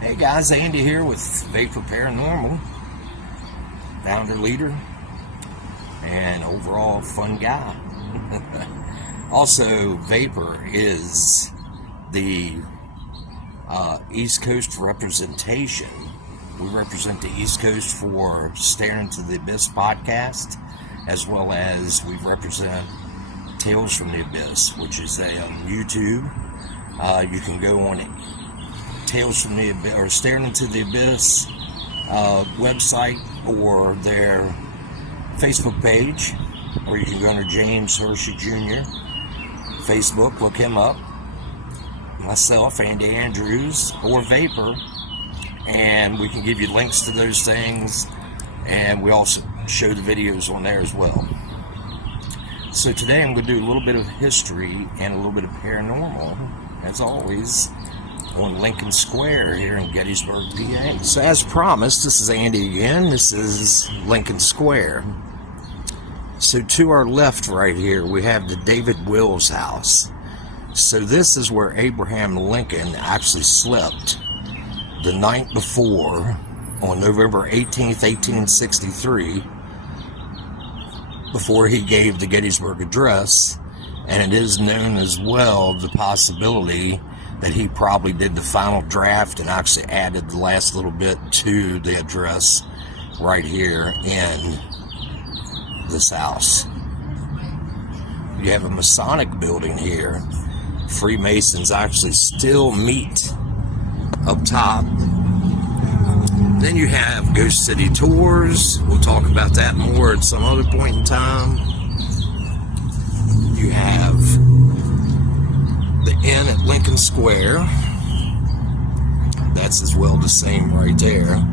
Hey guys, Andy here with Vapor Paranormal, founder, leader, and overall fun guy. Also, Vapor is the East Coast representation. We represent the East Coast for Staring Into the Abyss podcast, as well as we represent Tales from the Abyss, which is on YouTube. You can go on Tales from the Abyss or Staring Into the Abyss website or their Facebook page, or you can go under James Hershey Jr. Facebook, look him up, myself, Andy Andrews, or Vapor, and we can give you links to those things, and we also show the videos on there as well. So today I'm going to do a little bit of history and a little bit of paranormal, as always, on Lincoln Square here in Gettysburg, PA. So as promised, this is Andy again. This is Lincoln Square. So to our left right here, we have the David Wills house. So this is where Abraham Lincoln actually slept the night before, on November 18th, 1863, before he gave the Gettysburg Address. And it is known as well the possibility that he probably did the final draft and actually added the last little bit to the address right here in this house. You have a Masonic building here. Freemasons actually still meet up top. Then you have Ghost City tours. We'll talk about that more at some other point in time. You have the inn at Lincoln Square. That's as well the same right there.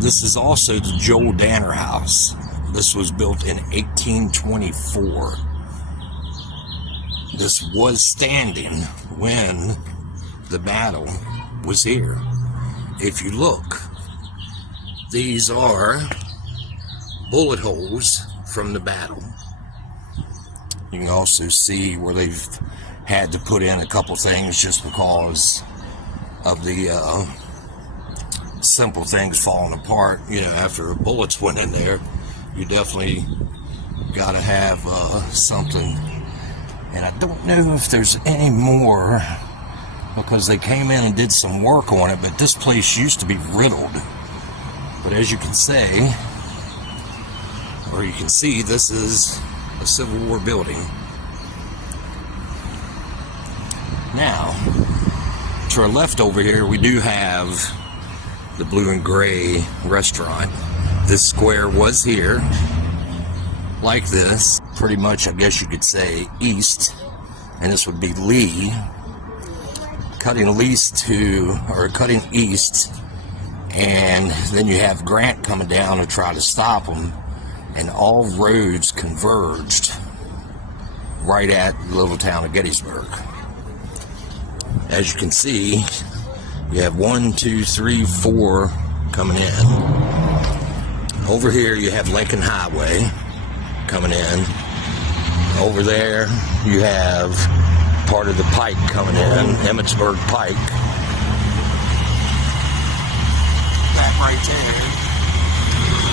This is also the Joel Danner house. This was built in 1824. This was standing when the battle was here. If you look, these are bullet holes from the battle. You can also see where they've had to put in a couple things just because of the simple things falling apart. You know, after bullets went in there, you definitely got to have something. And I don't know if there's any more, because they came in and did some work on it, but this place used to be riddled. But as you can say, or you can see, this is a Civil War building. Now, to our left over here, we do have the Blue and Gray restaurant. This square was here, like this, pretty much, I guess you could say, east, and this would be Lee, cutting east, and then you have Grant coming down to try to stop them, and all roads converged right at the little town of Gettysburg. As you can see, you have 1, 2, 3, 4 coming in. Over here you have Lincoln Highway coming in. Over there you have part of the pike coming in, Emmitsburg Pike. That right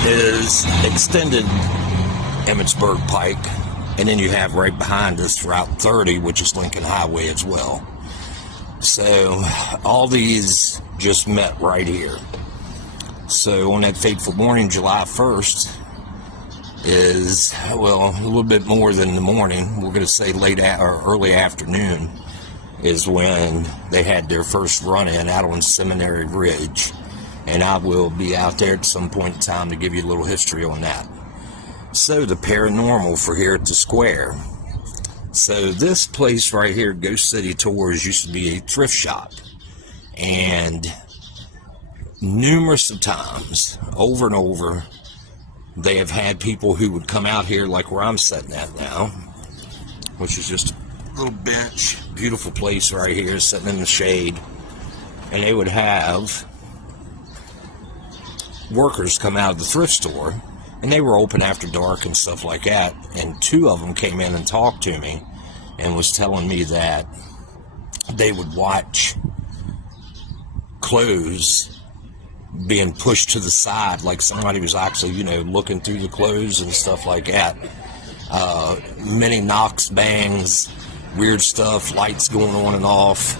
there is extended Emmitsburg Pike, and then you have right behind us Route 30, which is Lincoln Highway as well. So all these just met right here. So on that fateful morning, July 1st, is, well, a little bit more than the morning. We're going to say late or early afternoon is when they had their first run-in out on Seminary Ridge. And I will be out there at some point in time to give you a little history on that. So the paranormal for here at the square. So this place right here, Ghost City Tours, used to be a thrift shop. And numerous of times, over and over, they have had people who would come out here like where I'm sitting at now, which is just a little bench, beautiful place right here, sitting in the shade. And they would have workers come out of the thrift store, and they were open after dark and stuff like that. And two of them came in and talked to me and was telling me that they would watch clothes being pushed to the side, like somebody was actually, looking through the clothes and stuff like that. Many knocks, bangs, weird stuff, lights going on and off.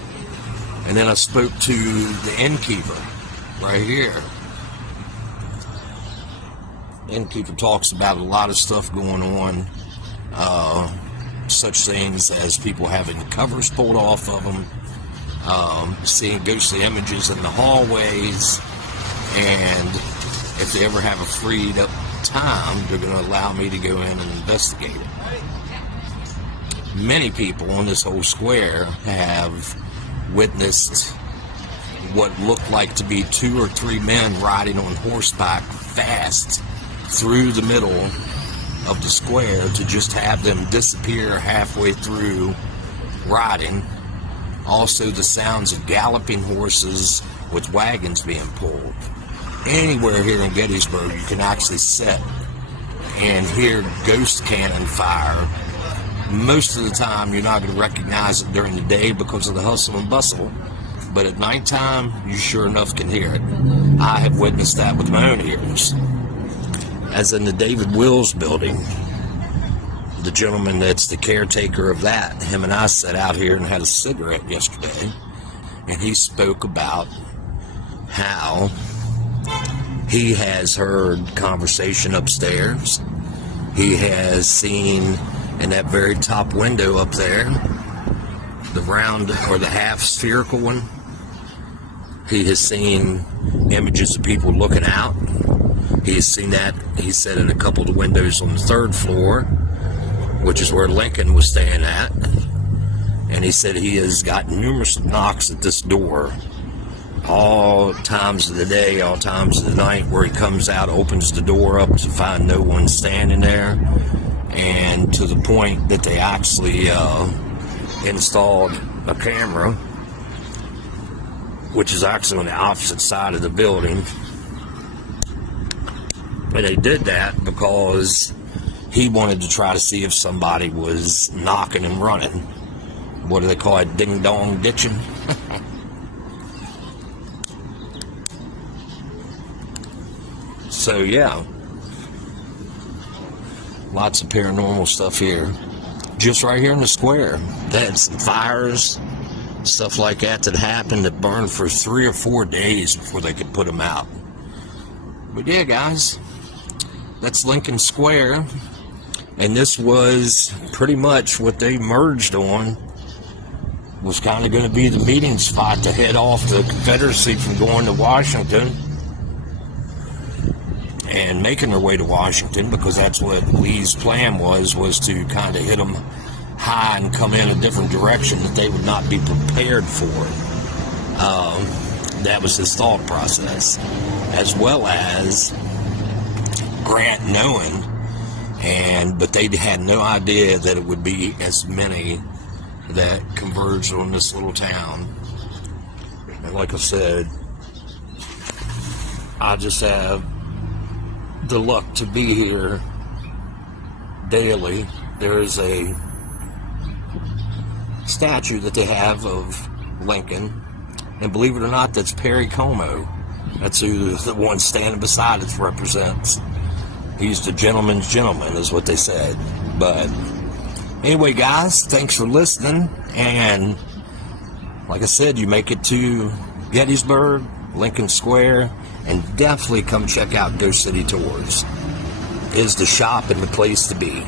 And then I spoke to the innkeeper right here. Innkeeper talks about a lot of stuff going on, such things as people having the covers pulled off of them, seeing ghostly images in the hallways, and if they ever have a freed up time, they're going to allow me to go in and investigate it. Many people on this whole square have witnessed what looked like to be 2 or 3 men riding on horseback fast through the middle of the square, to just have them disappear halfway through riding. Also the sounds of galloping horses with wagons being pulled. Anywhere here in Gettysburg you can actually sit and hear ghost cannon fire. Most of the time you're not going to recognize it during the day because of the hustle and bustle, but at nighttime you sure enough can hear it. I have witnessed that with my own ears. As in the David Wills building, the gentleman that's the caretaker of that, him and I sat out here and had a cigarette yesterday, and he spoke about how he has heard conversation upstairs. He has seen in that very top window up there, the round or the half spherical one, he has seen images of people looking out. He has seen that, he said, in a couple of the windows on the 3rd floor, which is where Lincoln was staying at. And he said he has gotten numerous knocks at this door, all times of the day, all times of the night, where he comes out, opens the door up to find no one standing there, and to the point that they actually installed a camera, which is actually on the opposite side of the building. But they did that because he wanted to try to see if somebody was knocking and running. What do they call it? Ding-dong ditching? So, yeah. Lots of paranormal stuff here. Just right here in the square. They had some fires, stuff like that happened that burned for 3 or 4 days before they could put them out. But yeah, guys, that's Lincoln Square. And this was pretty much what they merged on, was kind of going to be the meeting spot to head off the Confederacy from going to Washington and making their way to Washington, because that's what Lee's plan was to kind of hit them high and come in a different direction that they would not be prepared for. That was his thought process, as well as Grant knowing, but they had no idea that it would be as many that converged on this little town. And like I said, I just have the luck to be here daily. There is a statue that they have of Lincoln, and believe it or not, that's Perry Como. That's who the one standing beside it represents. He's the gentleman's gentleman, is what they said. But anyway, guys, thanks for listening. And like I said, you make it to Gettysburg, Lincoln Square, and definitely come check out Ghost City Tours. It is the shop and the place to be.